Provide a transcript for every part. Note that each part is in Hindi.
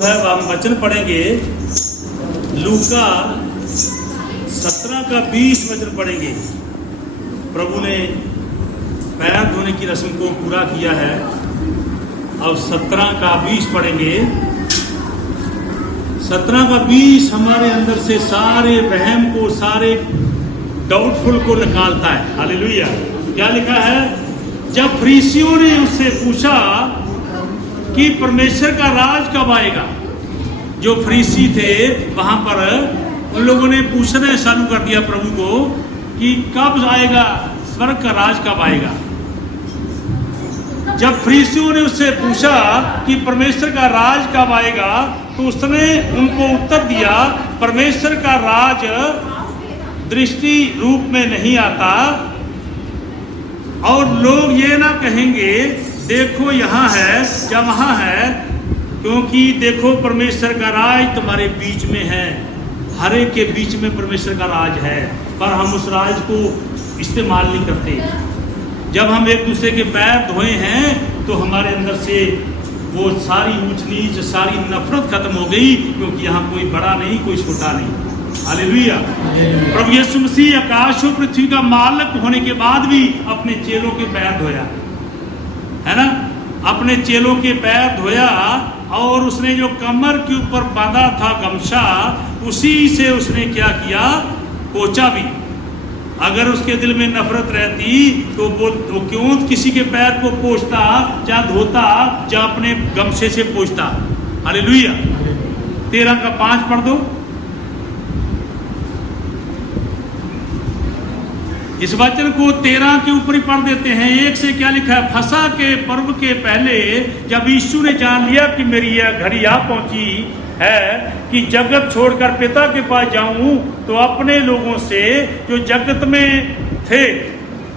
हम वचन पढ़ेंगे लूका 17 का 20 वचन पढ़ेंगे। प्रभु ने पैर धोने की रस्म को पूरा किया है। अब 17 का 20 पढ़ेंगे। 17 का 20 हमारे अंदर से सारे वहम को, सारे डाउटफुल को निकालता है। हालेलुया। क्या लिखा है? जब फरीसियों ने उससे पूछा कि परमेश्वर का राज कब आएगा, जो फरीसी थे वहां पर उन लोगों ने पूछना चालू कर दिया प्रभु को कि कब आएगा, स्वर्ग का राज कब आएगा। जब फरीसियों ने उससे पूछा कि परमेश्वर का राज कब आएगा, तो उसने उनको उत्तर दिया, परमेश्वर का राज दृष्टि रूप में नहीं आता, और लोग ये ना कहेंगे देखो यहाँ है या वहाँ है, क्योंकि देखो परमेश्वर का राज तुम्हारे बीच में है। हर एक के बीच में परमेश्वर का राज है, पर हम उस राज को इस्तेमाल नहीं करते। जब हम एक दूसरे के पैर धोए हैं तो हमारे अंदर से वो सारी ऊंच नीच, सारी नफरत खत्म हो गई, क्योंकि यहाँ कोई बड़ा नहीं, कोई छोटा नहीं। हालेलुया। प्रभु यीशु मसीह आकाश और पृथ्वी का मालिक होने के बाद भी अपने चेलों के पैर धोया, है ना। अपने चेलों के पैर धोया, और उसने जो कमर के ऊपर बांधा था गमछा, उसी से उसने क्या किया, पोंछा भी। अगर उसके दिल में नफरत रहती तो वो क्यों किसी के पैर को पोंछता, या धोता, या अपने गमछे से पोंछता। हालेलुया। 13 का 5 पढ़ दो। इस वचन को 13 के ऊपर ही पढ़ देते हैं। 1 से क्या लिखा है? फसह के पर्व के पहले जब यीशु ने जान लिया कि मेरी यह घड़ी आ पहुंची है कि जगत छोड़कर पिता के पास जाऊं, तो अपने लोगों से जो जगत में थे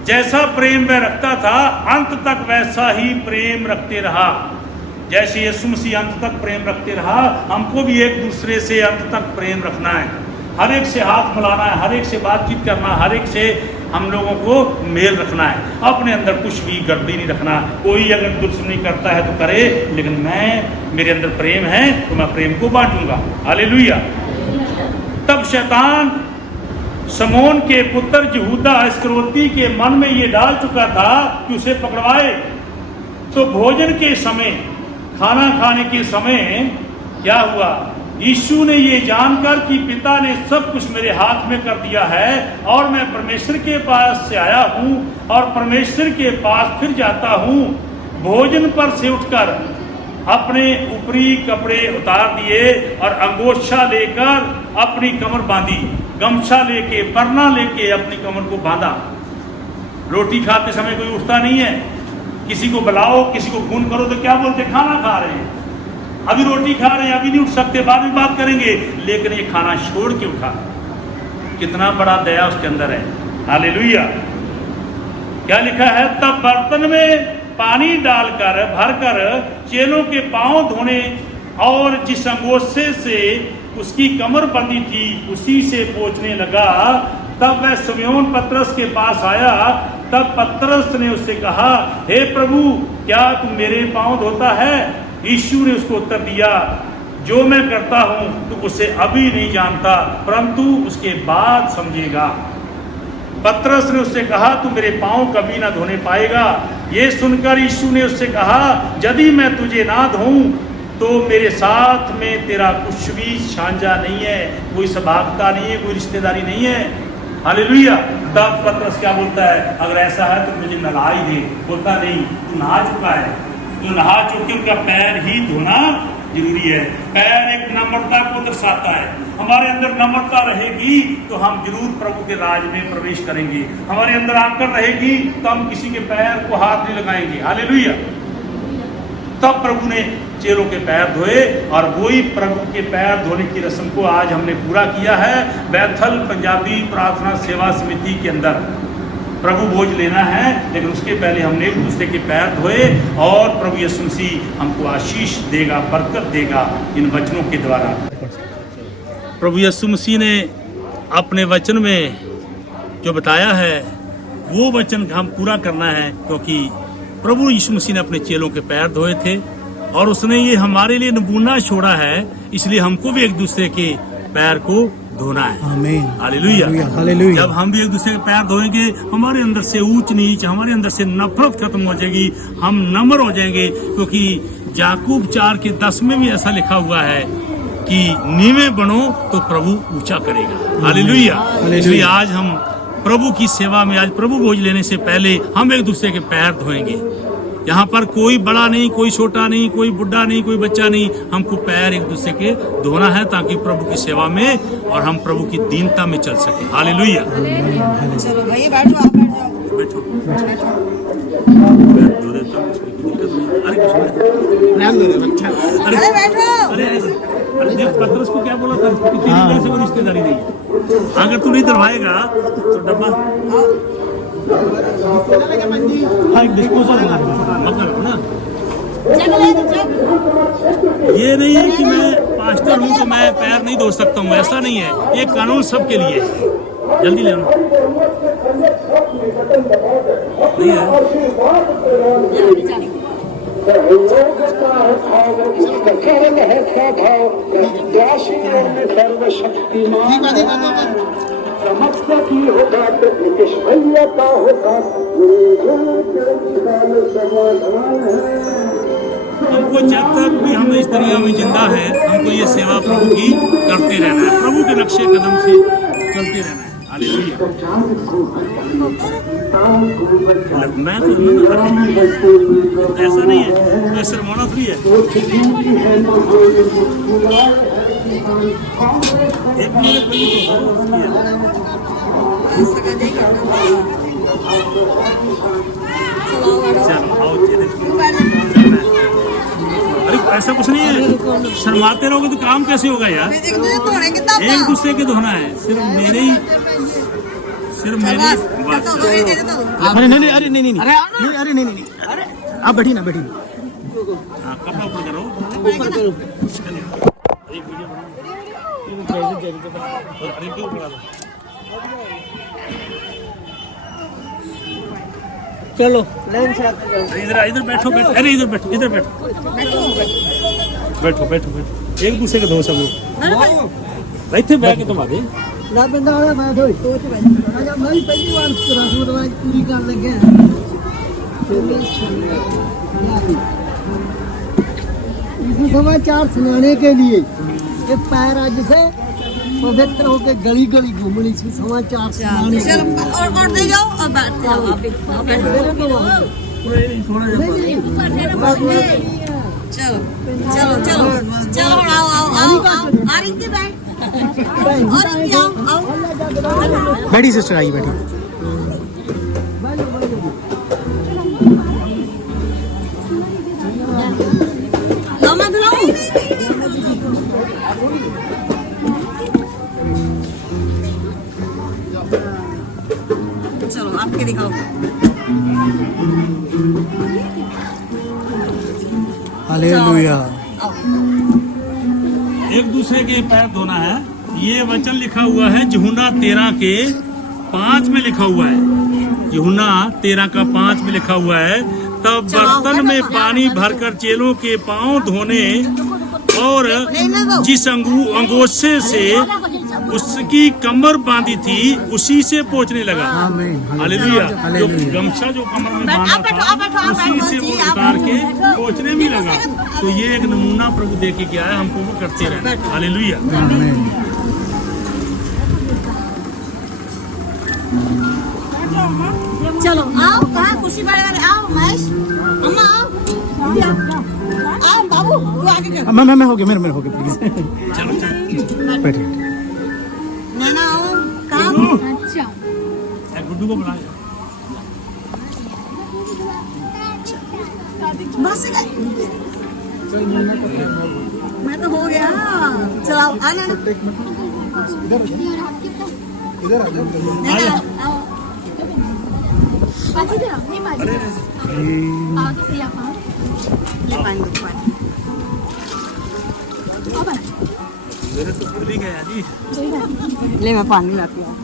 जैसा प्रेम वह रखता था, अंत तक वैसा ही प्रेम रखते रहा। जैसे यीशु मसीह अंत तक प्रेम रखते रहा, हमको भी एक दूसरे से अंत तक प्रेम रखना है। हर एक से हाथ मिलाना है, हर एक से बातचीत करना, हर एक से हम लोगों को मेल रखना है। अपने अंदर कुछ भी गड़बड़ी नहीं रखना। कोई अगर दुश्मनी करता है तो करे, लेकिन मेरे अंदर प्रेम है तो मैं प्रेम को बांटूंगा। हालेलुया। तब शैतान शमौन के पुत्र यहूदा इस्करियोती के मन में ये डाल चुका था कि उसे पकड़वाए। तो भोजन के समय, खाना खाने के समय क्या हुआ? यीशु ने ये जानकर कि पिता ने सब कुछ मेरे हाथ में कर दिया है, और मैं परमेश्वर के पास से आया हूँ और परमेश्वर के पास फिर जाता हूँ, भोजन पर से उठकर अपने ऊपरी कपड़े उतार दिए और अंगोछा लेकर अपनी कमर बांधी, गमछा लेके, परना लेके अपनी कमर को बांधा। रोटी खाते समय कोई उठता नहीं है। किसी को बुलाओ, किसी को फोन करो तो क्या बोलते? खाना खा रहे हैं, अभी रोटी खा रहे हैं, अभी नहीं उठ सकते, बाद में बात करेंगे। लेकिन ये खाना छोड़ के उठा। कितना बड़ा दया उसके अंदर है। हालेलुया। क्या लिखा है? तब बर्तन में पानी डालकर भरकर चेलों के पांव धोने, और जिस अंगोछे से उसकी कमर बंधी थी उसी से पोंछने लगा। तब वह शमौन पतरस के पास आया। तब पतरस ने उससे कहा, हे प्रभु, क्या तू मेरे पांव धोता है? यीशु ने उसको उत्तर दिया, जो मैं करता हूं तो उसे अभी नहीं जानता, परंतु उसके बाद समझेगा। पतरस ने उससे कहा, तू मेरे पांव कभी ना धोने पाएगा। ये सुनकर यीशु ने उससे कहा, यदि मैं तुझे ना धोऊं तो मेरे साथ में तेरा कुछ भी साझा नहीं है, कोई सौभाग्यता नहीं है, कोई रिश्तेदारी नहीं है। हालेलुया। तब पतरस क्या बोलता है? अगर ऐसा है तो मुझे नहला ही दे। बोलता नहीं, तू नहा चुका है, तो नहा चुके उनका पैर ही धोना जरूरी है। पैर एक नम्रता को दर्शाता है। हमारे अंदर नम्रता रहेगी तो हम जरूर प्रभु के राज में प्रवेश करेंगे। हमारे अंदर आकर रहेगी तो हम किसी के पैर को हाथ नहीं लगाएंगे। हालेलुया। तब प्रभु ने चेलों के पैर धोए, और वही प्रभु के पैर धोने की रस्म को आज हमने पूरा किया है। बैथल पंजाबी प्रार्थना सेवा समिति के अंदर प्रभु भोज लेना है, लेकिन उसके पहले हमने एक दूसरे के पैर धोए, और प्रभु यीशु मसीह हमको आशीष देगा, बरकत देगा इन वचनों के द्वारा। प्रभु यीशु मसीह ने अपने वचन में जो बताया है वो वचन हम पूरा करना है, क्योंकि प्रभु यीशु मसीह ने अपने चेलों के पैर धोए थे, और उसने ये हमारे लिए नमूना छोड़ा है, इसलिए हमको भी एक दूसरे के पैर को धोना है। आमीन। हालेलुया। हालेलुया। जब हम भी एक दूसरे के पैर धोएंगे, हमारे अंदर से ऊंच नीच, हमारे अंदर से नफरत खत्म हो जाएगी, हम नम्र हो जाएंगे। क्योंकि याकूब 4:10 में भी ऐसा लिखा हुआ है कि नीवे बनो तो प्रभु ऊंचा करेगा। हालेलुया। इसलिए आज हम प्रभु की सेवा में, आज प्रभु भोज लेने से पहले हम एक दूसरे के पैर धोएंगे। यहाँ पर कोई बड़ा नहीं, कोई छोटा नहीं, कोई बुढ़ा नहीं, कोई बच्चा नहीं, हमको पैर एक दूसरे के धोना है ताकि प्रभु की सेवा में और हम प्रभु की दीनता में चल सके। हालेलुया। चलो भाई बैठो, आप बैठ जाओ। बैठो। अरे बैठो। अरे देख, पतरस को क्या बोला था कि तेरी वजह से वो रिश्तेदारी नहीं है। अगर तू नहीं दरवाएगा तो डब्बा हाँ, एक डिस्पोजल मत करो ना। ये नहीं है कि मैं पास्टर हूँ तो मैं पैर नहीं धो सकता हूँ, ऐसा नहीं है। ये कानून सबके लिए है। जल्दी ले लो। नहीं है। समस्या की होगा तो नीतीश भैया का होगा, हमको जब तक भी हम इस दुनिया में जिंदा है, हमको ये सेवा प्रभु की करते रहना है, प्रभु के नक्शे कदम से चलते रहना है। हालेलुया। मैं तो ऐसा नहीं है, मैं शर्माना थोड़ी है। एक मिनट अरे ऐसा कुछ नहीं है, शर्माते रहोगे तो काम कैसे होगा यार। एक दूसरे के धोना है, सिर्फ मेरे बस। अरे नहीं, अरे नहीं, अरे नहीं, अरे आप बैठी ना, बैठी। कपड़ा ऊपर करो। चलो इधर बैठो। अरे इधर बैठो, बैठो। एक दूसरे के धो सब लोग इतने बैठ के तुम आगे ना बंदा वाला मैं धोई आजा भाई, पहली बार रसूलवाज पूरी कर लगे इसी समाचार सुनाने के लिए ये पैर आज से पवित्र होकर गली गली घूमने से समाचार सुनाने। और दे जाओ और बैठ जाओ। आप चलो आओ आ रही थी बैठ। बैठी सिस्टर, आई बैठी। चलो आपके दिखाओ। हालेलुया। एक दूसरे के पैर धोना है। ये वचन लिखा हुआ है यूहन्ना 13:5 में लिखा हुआ है। यूहन्ना 13:5 में लिखा हुआ है, तब बर्तन में पानी भरकर चेलों के पांव धोने और जिस अंगोछे से उसकी कमर बांधी थी उसी से पोंछने लगा। हालेलुया। जो गमछा जो कमर में बांधा था उसी से वो उतार के पोंछने भी लगा। तो ये एक नमूना प्रभु दे के गया है, हमको वो करते रहना। हालेलुया। चलो आओ, कहाँ कुर्सी वाले आओ। महेश अम्मा आओ बाबू तू आगे कर। मैं हो गया, मेरे हो गया प्लीज। चलो बैठिए। नैना आओ। कहाँ? अच्छा गुड्डू को बुला। बस मैं तो हो गया। चलो आना इधर आ जाओ। नैना आओ। ले पानी दो पानी। मेरे तो भूल ही गया जी। ले मैं पानी लाती हूँ।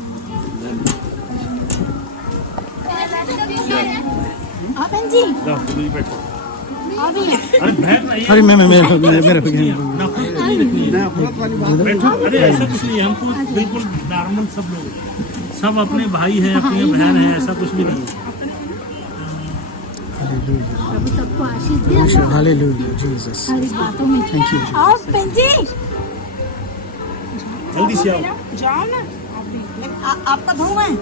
जाओ गुड्डू जी बैठो। अभी अरे बैठ नहीं अरे मैं मेरे हो गया बैठो। अरे ऐसा कुछ नहीं है, हमको बिल्कुल नॉर्मल सब लोग, सब अपने भाई हैं, अपने बहन हैं, ऐसा कुछ भी नहीं है। प्रभु सबको आशीष दे हालेलुया जीसस हर एक बातों में। थैंक यू आओ पेंजी जल्दी से आओ। जाओ ना। आपका धो मैं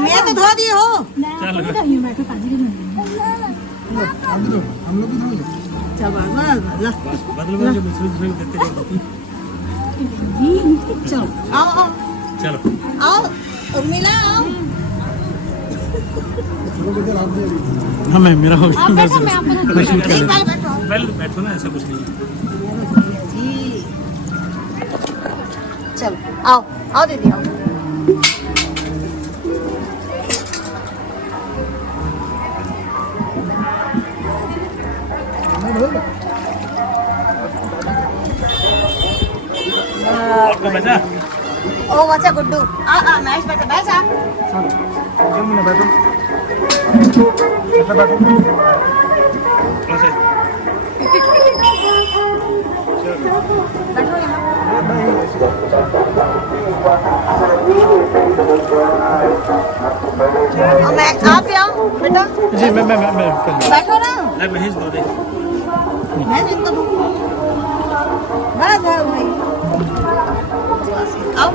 मैं तो धो दिए हो। चल। हम लोग भी धोएंगे। चल बदल बदल दूसरे दूसरे को देते जाओ। चलो आओ आओ चलो आओ उर्मिला आओ। हाँ मैं मेरा हो गया नहीं पहले बैठो पहले बैठो ना, ऐसा कुछ नहीं है। जी। चलो आओ आओ दीदी आओ। आपको बचा ओ बच्चा गुड्डू आ महेश बैठो बैठ जा। बैठो कौन सा? बैठो यहाँ। और मैं आप भी आओ बेटा जी मैं बैठो ना। नहीं महेश दो दे। मैं इनको दूँ बस भाई आओ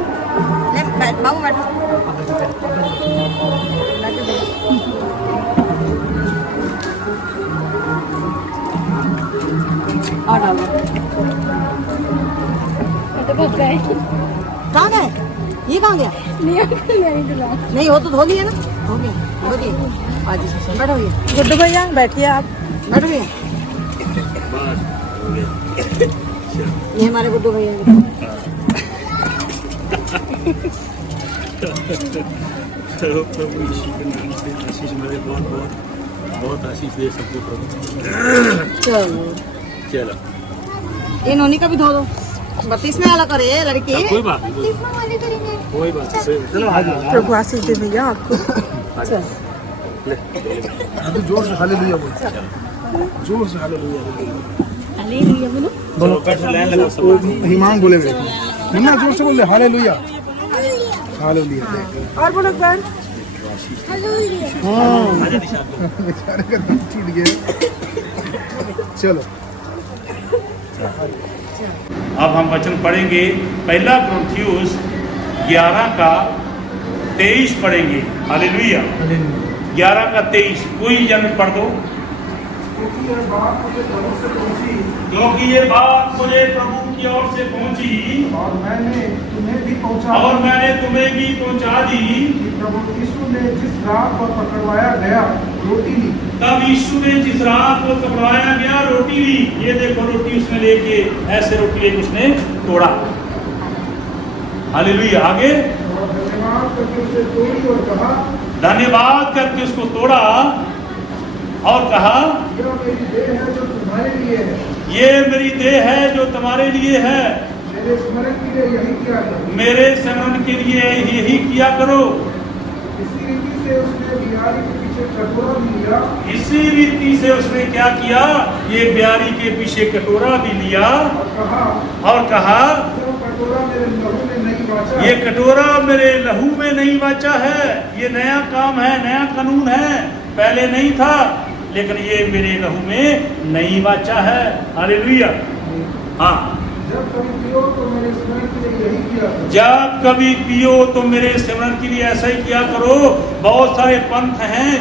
ले बैठ बाबू बैठो और डालो कहाँ गए ये कहाँ गया नहीं हो तो धो लिया ना धो लिया आज बैठो भैया गुड्डू भैया बैठिए आप बैठो भैया ये हमारे गुड्डू भैया हैं। तो प्रभु यीशु के नाम से आशीष मिले, बहुत बहुत बहुत आशीष दे सबको प्रभु। चलो चलो ये नोनी का भी धो दो 32 में वाला करे लड़की कोई बात नहीं, कोई बात नहीं। चलो आ जाओ। प्रभु आशीष दे भैया आपको चल अभी जोर से हालेलुया बोल। जोर से हालेलुया बोल। हालेलुया बोलो बोलो बैठ लाइन लगा सब। हिमांग बोले मुन्ना जोर से बोल दे हालेलुया हालेलुया। और बोलो एक बार आजा निशान को। बेचारे का दम टूट गया। चलो अब हम वचन पढ़ेंगे, पहला कुरिन्थियुस 11 का 23 पढ़ेंगे। हालेलुया 11 का 23 कोई जन पढ़ दो। क्योंकि ये बात मुझे प्रभु की ओर से पहुंची और मैंने तुम्हें भी पहुंचा दी कि प्रभु यीशु ने जिस रात पर पकड़वाया गया रोटी ली। तब यीशु ने जिस रात को पकड़वाया गया रोटी ली। ये देखो रोटी उसने लेके ऐसे रोटी लेके उसने तोड़ा। हालेलुया आगे और धन्यवाद करके उसे तोड़ी और कहा धन्यवाद करके उसको तोड़ा और कहा यह मेरी देह है जो तुम्हारे लिए है। ये मेरी देह है जो तुम्हारे लिए है, मेरे स्मरण के लिए यही किया करो। मेरे स्मरण के लिए यही किया करो। इसी रीति से उसने बिहारी के पीछे कटोरा भी लिया इसी रीति से उसने क्या किया, ये ब्यारी के पीछे कटोरा भी लिया और कहा यह कटोरा मेरे लहू में नहीं बाचा। ये कटोरा मेरे लहू में नहीं बाचा है। ये नया काम है, नया कानून है, पहले नहीं था, लेकिन ये मेरे लहू में नहीं बाचा है। हालेलुया हाँ। जब कभी पियो तो मेरे स्मरण के लिए यही किया करो। जब कभी पियो तो मेरे स्मरण के लिए ऐसा ही किया करो। बहुत सारे पंथ हैं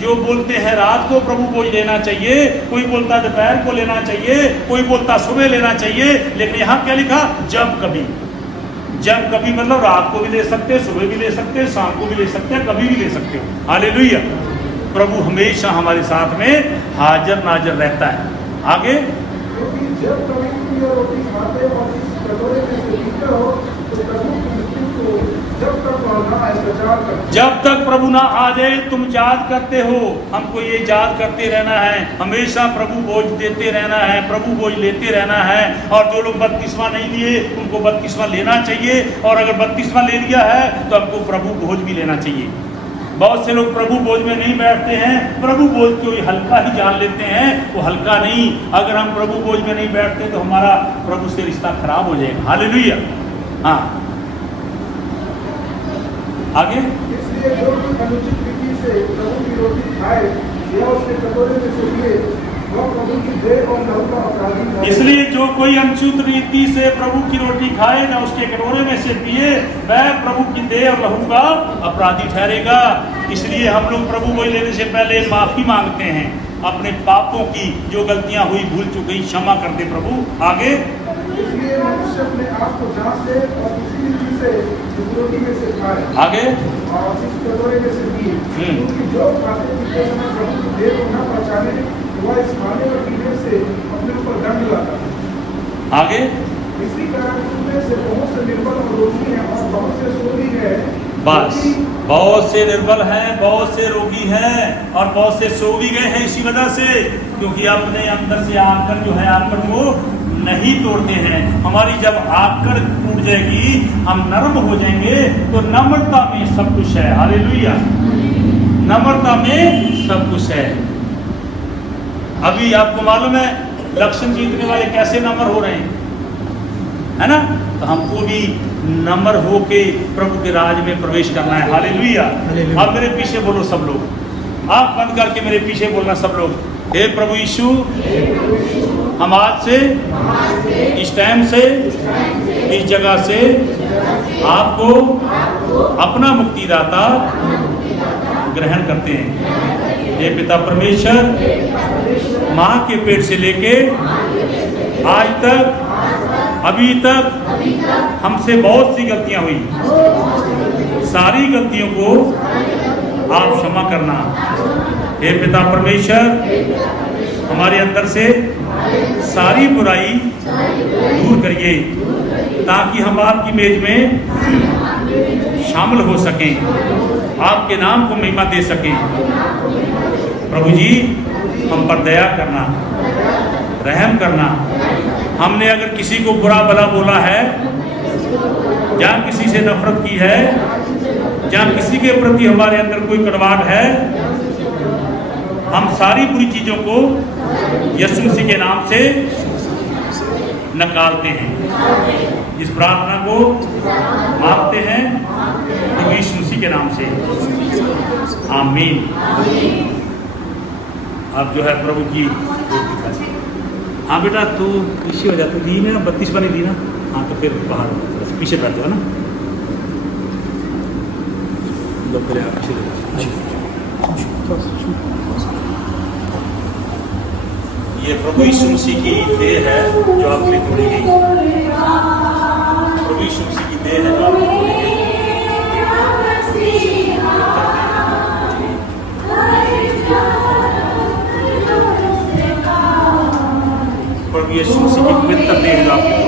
जो बोलते हैं रात को प्रभु भोज लेना चाहिए, कोई बोलता दोपहर को लेना चाहिए, कोई बोलता सुबह लेना चाहिए, लेकिन यहाँ क्या लिखा जब कभी। जब कभी मतलब रात को भी ले सकते, सुबह भी ले सकते, शाम को भी ले सकते, कभी भी ले सकते हो। हालेलुया प्रभु हमेशा हमारे साथ में हाजिर नाजिर रहता है। आगे क्योंकि जब कभी तुम यह रोटी खाते और इस कटोरे में से पीते हो तो प्रभु की मृत्यु को जब तक वह न आए प्रचार करते। जब तक प्रभु ना आ जाए तुम याद करते हो। हमको ये याद करते रहना है, हमेशा प्रभु भोज देते रहना है, प्रभु भोज लेते रहना है। और जो लोग बपतिस्मा नहीं लिए उनको बपतिस्मा लेना चाहिए, और अगर बपतिस्मा ले लिया है तो हमको प्रभु भोज भी लेना चाहिए। बहुत से लोग प्रभु भोज में नहीं बैठते हैं, प्रभु भोज को हल्का ही जान लेते हैं। वो हल्का नहीं, अगर हम प्रभु भोज में नहीं बैठते तो हमारा प्रभु से रिश्ता खराब हो जाएगा। हालेलुया। हाँ, आगे। इसलिए जो भी अनुचित रीति से प्रभु की रोटी खाए या उसके कटोरे में से पिए, वह प्रभु की देह और लहू का अपराधी है। इसलिए जो कोई अनुचित रीति से प्रभु की रोटी खाए ना उसके कटोरे में से पिए, वह प्रभु की देह और लहू का अपराधी ठहरेगा। इसलिए हम लोग प्रभु को लेने से पहले माफी मांगते हैं अपने पापों की, जो गलतियां हुई भूल चुक गई, क्षमा कर दे प्रभु। आगे। इसलिए मनुष्य अपने आप को जांच ले और उसी रीति से इस रोटी में से खाए आगे। और इस कटोरे में से पिए, क्योंकि जो खाते पीते समय प्रभु की देह को न पहचाने, वह इस खाने और पीने से अपने ऊपर दंड लाता है। आगे। इसी कारण उनमें से बहुत से निर्बल और रोगी हैं और बहुत से सोगी हैं। बस, बहुत से निर्बल हैं, बहुत से रोगी हैं और बहुत से सो भी गए हैं इसी वजह से, क्योंकि अपने अंदर से आकर जो है आकर वो नहीं तोड़ते हैं। हमारी जब आकर टूट जाएगी, हम नर्म हो जाएंगे, तो नम्रता में सब कुछ है। हालेलुया। नम्रता में सब कुछ है। अभी आपको मालूम है इलेक्शन जीतने वाले कैसे नम्र हो रहे हैं, है ना? तो हमको भी नम्र हो के प्रभु के राज में प्रवेश करना है। हालेलुया। अब मेरे पीछे बोलो सब लोग, आँख बंद करके मेरे पीछे बोलना सब लोग। हे प्रभु यीशु, हम आज से, इस टाइम से, इस जगह से आपको अपना मुक्तिदाता ग्रहण करते हैं। हे पिता परमेश्वर, माँ के पेट से लेके आज तक, अभी तक हमसे बहुत सी गलतियां हुई, सारी गलतियों को आप क्षमा करना। हे पिता परमेश्वर, हमारे अंदर से सारी बुराई दूर करिए, ताकि हम आपकी मेज में शामिल हो सकें, आपके नाम को महिमा दे सकें। प्रभु जी, हम पर दया करना, रहम करना। हमने अगर किसी को बुरा भला बोला है, या किसी से नफरत की है, या किसी के प्रति हमारे अंदर कोई कड़वाहट है, हम सारी बुरी चीजों को यीशु मसीह के नाम से निकालते हैं। इस प्रार्थना को मांगते हैं प्रभु यीशु मसीह के नाम से, आमीन। अब जो है प्रभु की, हाँ बेटा तू पीछे हो जा, तू दी ना 32 वाली दी ना, हाँ तो फिर बाहर पीछे बैठ जाओ ना। ये प्रभु यीशु मसीह की देह है जो आपके लिए तोड़ी गई। प्रभु यीशु मसीह की देह है जो आपके लिए तोड़ी गई। प्रभु यीशु मसीह की पवित्र देह जो आपके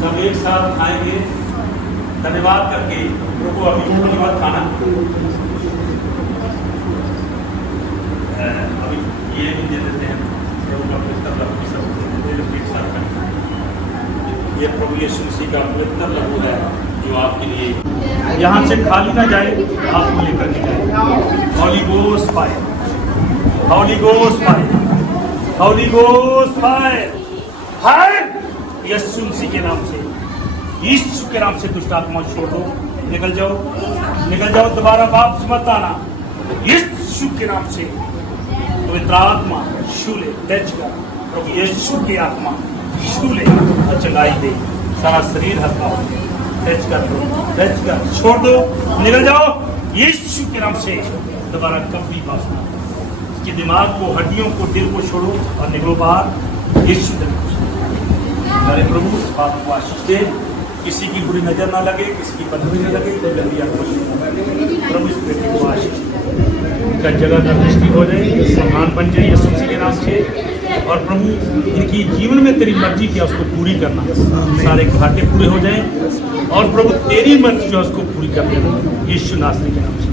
सब एक साथ खाएंगे, धन्यवाद करके प्रभु अभी धन्यवाद खाना। अभी ये भी दे देते हैं प्रभु का पवित्र लहू, ये प्रभु यीशु मसीह का पवित्र लहू है जो आपके लिए यहाँ से खाली ना जाए, आपको लेकर के जाए। हॉली गोस्ट फायर, हॉली गोस्ट फायर, हॉली गोस्ट फायर, फायर यीशु मसीह के नाम से, यीशु के नाम से दुष्ट आत्मा छोड़ दो, निकल जाओ, निकल जाओ, दोबारा वापस मत आना। यीशु के नाम से पवित्र आत्मा छू ले, टच कर, प्रभु यीशु की आत्मा छू ले और चंगाई दे, सारा शरीर हल्का हो, टच कर दो, टच कर, छोड़ दो, निकल जाओ यीशु के नाम से। दोबारा कभी वापस ना, इसके दिमाग को, हड्डियों को, दिल को छोड़ो और निकलो बाहर। यीशु के नाम से। हमारे प्रभु इस बात को आशीष दे, किसी की बुरी नजर ना लगे, किसी की बदबू न लगे, तो जल्दी आप प्रभु इस बेटी को आशीष दे, का जगह का दृष्टि हो जाए, महान बन जाए यीशु मसीह के नाम से। और प्रभु इनकी जीवन में तेरी मर्जी क्या उसको पूरी करना, सारे घाटे पूरे हो जाएं, और प्रभु तेरी मर्जी जो है उसको पूरी कर देना यीशु नासरी के नाम से।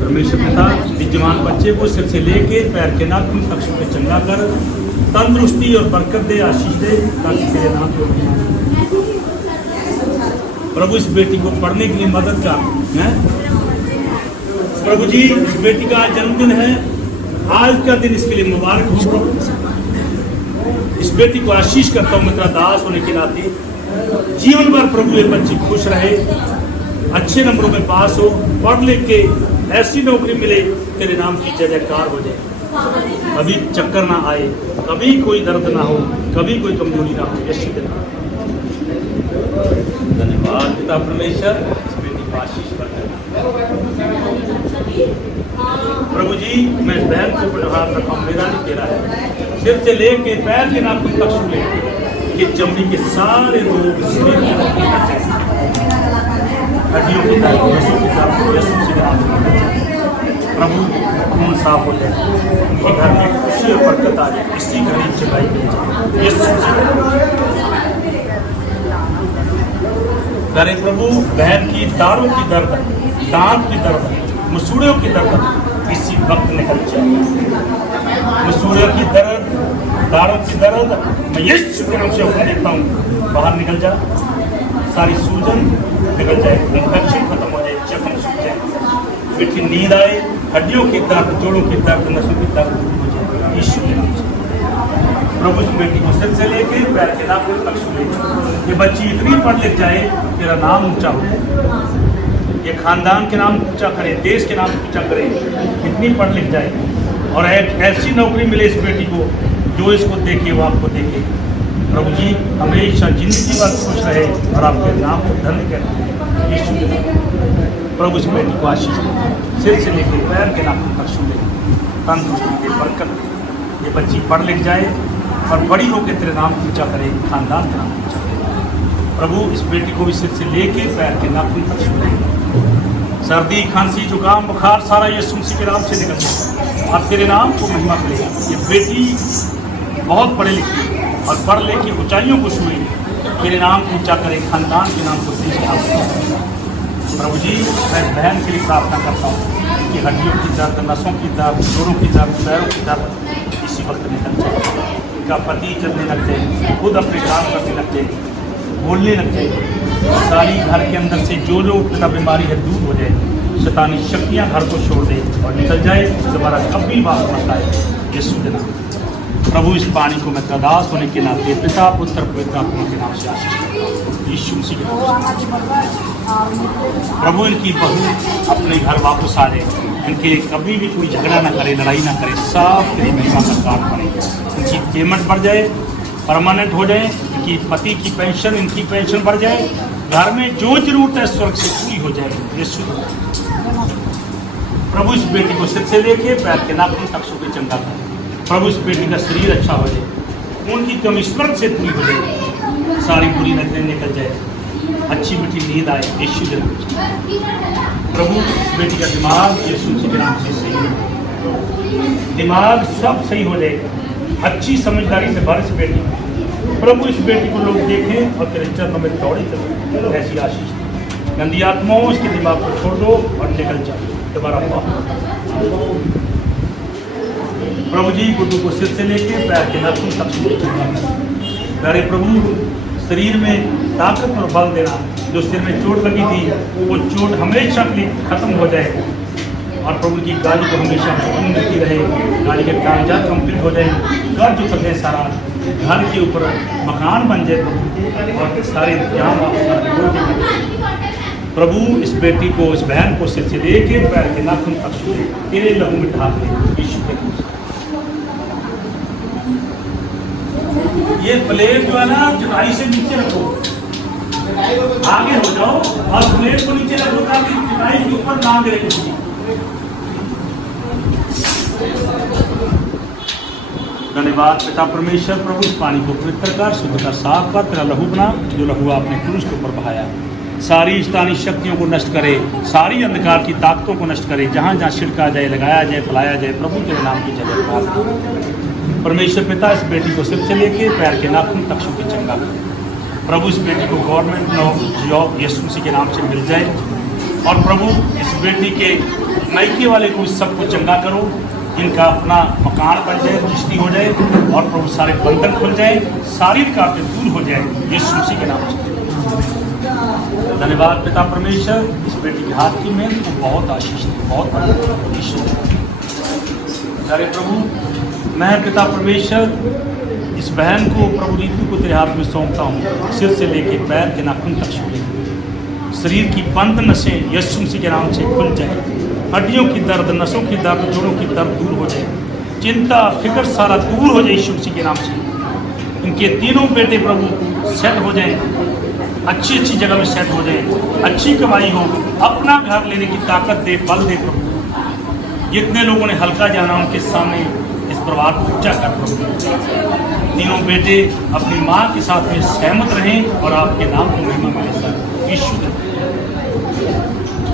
परमेश्वर पिता विद्यमान बच्चे को सिर से लेके पैर के नाखून तक पे चंगा कर, तंदुरुस्ती और बरकत दे, आशीष दे, ताकि तेरे नाम को प्रभु इस बेटी को पढ़ने के लिए मदद कर है। प्रभु जी इस बेटी का आज जन्मदिन है, आज का दिन इसके लिए मुबारक हो प्रभु। इस बेटी को आशीष करता हूँ मैं तेरा दास होने के नाते, जीवन भर प्रभु ये बच्ची खुश रहे, अच्छे नंबरों में पास हो, पढ़ लिख के ऐसी नौकरी मिले, तेरे नाम की जय जयकार हो जाए, कभी चक्कर ना आए, कभी कोई दर्द ना हो, कभी कोई कमजोरी ना हो। यीशु के नाम धन्यवाद पिता परमेश्वर, इस बेटी को आशीष करते प्रभु जी। मैं बहन को अपने हाथ रखा हूँ, मेरा नहीं तेरा है, सिर से लेके पैर के नाम तक छूले, ये चमड़ी के सारे रोग शरीर की हड्डियों की दर्द, नसों की दर्द, यीशु के नाम से प्रभु खून साफ हो जाए, उनके घर में खुशी और बरकत आ जाए, इसी घड़ी चलाई जाए यीशु। अरे प्रभु बहन की दाढ़ों की दर्द, दांत की दर्द, मसूड़ों की दर्द इसी वक्त निकल जाए, मसूड़ों की दर्द, दाढ़ों की दर्द मैं यीशु के नाम से हुक्म देता हूँ, बाहर निकल जा, सारी सूजन निकल जाए, इन्फेक्शन खत्म हो जाए, जख्म सूख जाए, मीठी नींद आए, हड्डियों की दर्द, जोड़ों की दर्द, नसों की दर्द हो जाए यीशु के नाम से। प्रभु इस बेटी को सिर से लेके पैर के नाखून तक छूले, ये बच्ची इतनी पढ़ लिख जाए, तेरा नाम ऊंचा हो जाए, ये खानदान के नाम ऊंचा करे, देश के नाम ऊंचा करे, इतनी पढ़ लिख जाए, और एक ऐसी नौकरी मिले इस बेटी को जो इसको देखे वो आपको देखे। प्रभु जी हमेशा जिंदगी भर खुश रहे और आपके नाम को धन्य करें यीशु के नाम। प्रभु इस बेटी को आशीष दे, सिर से लेके पैर के नाखून तक छूले, तंदुरुस्ती के बरकत, ये बच्ची पढ़ लिख जाए और बड़ी होकर तेरे नाम ऊंचा करे, खानदान का नाम ऊंचा करे। प्रभु इस बेटी को भी सिर से लेके पैर के नाखून तक छूले, सर्दी खांसी जुकाम बुखार सारा यीशु मसीह के नाम से निकल जाए, अब तेरे नाम को महिमा मिलेगा। ये बेटी बहुत पढ़े लिखी और पढ़ लेके ऊंचाइयों को छुए, तेरे नाम को ऊंचा करे, खानदान के नाम को देश का। प्रभु जी मैं बहन के लिए प्रार्थना करता हूँ कि हड्डियों की दर्द, नसों की दर्द, जोड़ों की दर्द, पैरों की दर्द इसी वक्त निकल जाए, इनका पति चलने लग जाए, खुद अपने काम करने लग जाए, बोलने लग जाए, सारी घर के अंदर से जो जो उठना बीमारी है दूर हो जाए, शैतानी शक्तियाँ घर को छोड़ दे और निकल जाए, दोबारा कभी बात मत आए यीशु के नाम। प्रभु इस पानी को मैं दास होने के नाते पिता पुत्र पवित्र आत्मा के नाम से आशीष करता हूँ यीशु मसीह के नाम से। प्रभु इनकी बहू अपने घर वापस आ जाए, इनके लिए कभी भी कोई झगड़ा ना करे, लड़ाई ना करे, सब तेरी महिमा का काम करे, इनकी पेमेंट बढ़ जाए, परमानेंट हो जाए, इनकी पति की पेंशन, इनकी पेंशन बढ़ जाए, घर में जो जरूरत है स्वर्ग से पूरी हो जाए यीशु। प्रभु इस बेटी को सिर से लेके पैर के नाखून तक छू के चंगा करे, प्रभु इस बेटी का शरीर अच्छा हो जाए, उनकी कमी स्वर्ग से पूरी हो जाए, सारी बुरी नजरें निकल जाए, अच्छी मीठी नींद आए यीशु के नाम से। प्रभु इस बेटी का दिमाग यीशु के नाम से सही हो, दिमाग सब सही हो जाएगा, अच्छी समझदारी से भर इस बेटी। प्रभु इस बेटी को लोग देखें और तेरे चरणों में दौड़े चले, ऐसी आशीष। गंदी आत्माओं इसके दिमाग को छोड़ दो और निकल जाओ दोबारा। प्रभु जी गुड्डू को सिर से लेके पैर के नाखून तक अरे प्रभु शरीर में ताकत और बल देना, जो सिर में चोट लगी थी वो चोट हमेशा के लिए खत्म हो जाए, और प्रभु की गाड़ी को हमेशा खत्म मिलती रहे, गाड़ी के कागजात कंप्लीट हो जाए, कर्ज उतर जाए, सारा घर के ऊपर मकान बन जाए और सारे इंतजाम प्रभु इस बेटी को, इस बहन को सिर से लेके पैर के नाखून तक छूए, तेरे लहू में ढाल दे यीशु के नाम से। ये प्लेट जो है ना चटाई से नीचे रखो, आगे हो जाओ और प्लेट को नीचे रखो ताकि चटाई के ऊपर ना गिरे कुछ। धन्यवाद पिता परमेश्वर। प्रभु इस पानी को पवित्र कर, शुद्ध कर, साफ कर, तेरा लहू बना, जो लहू आपने क्रूस के ऊपर बहाया। सारी शैतानी शक्तियों को नष्ट करे, सारी अंधकार की ताकतों को नष्ट करे, जहाँ जहाँ छिड़का जाए, लगाया जाए, फैलाया जाए, प्रभु तेरे नाम की जगह प्रार्थना। परमेश्वर पिता इस बेटी को सिर से लेके पैर के नाखून तक छू के चंगा करे। प्रभु इस बेटी को गवर्नमेंट जॉब यीशु मसीह के नाम से मिल जाए। और प्रभु इस बेटी के मायके वाले को इस सबको चंगा करो, इनका अपना मकान बन जाए, किश्ती हो जाए, और प्रभु सारे बंधन खुल जाए, सारी रुकावटें दूर हो जाए यीशु मसीह के नाम से। धन्यवाद पिता परमेश्वर, इस बेटी के हाथ की मेहनत को बहुत आशीष दे, बहुत आशीष दे। अरे प्रभु मैं पिता परमेश्वर इस बहन को, प्रभु रीतू को तेरे हाथ में सौंपता हूँ, सिर से लेके पैर के नाखून तक छू ले। शरीर की बंद नसें यीशु मसीह के नाम से खुल जाए, हड्डियों की दर्द, नसों की दर्द, जोड़ों की दर्द दूर हो जाए, चिंता फिक्र सारा दूर हो जाए यीशु मसीह के नाम से। इनके तीनों बेटे प्रभु सेट हो जाएं, अच्छी अच्छी जगह में सेट हो जाए, अच्छी कमाई हो, अपना घर लेने की ताकत दे, बल दे प्रभु। जितने लोगों ने हल्का जाना उनके सामने इस परिवार को ऊंचा कर प्रभु। तीनों बेटे अपनी माँ के साथ में सहमत रहें और आपके नाम को महिमा मिले सर यीशु।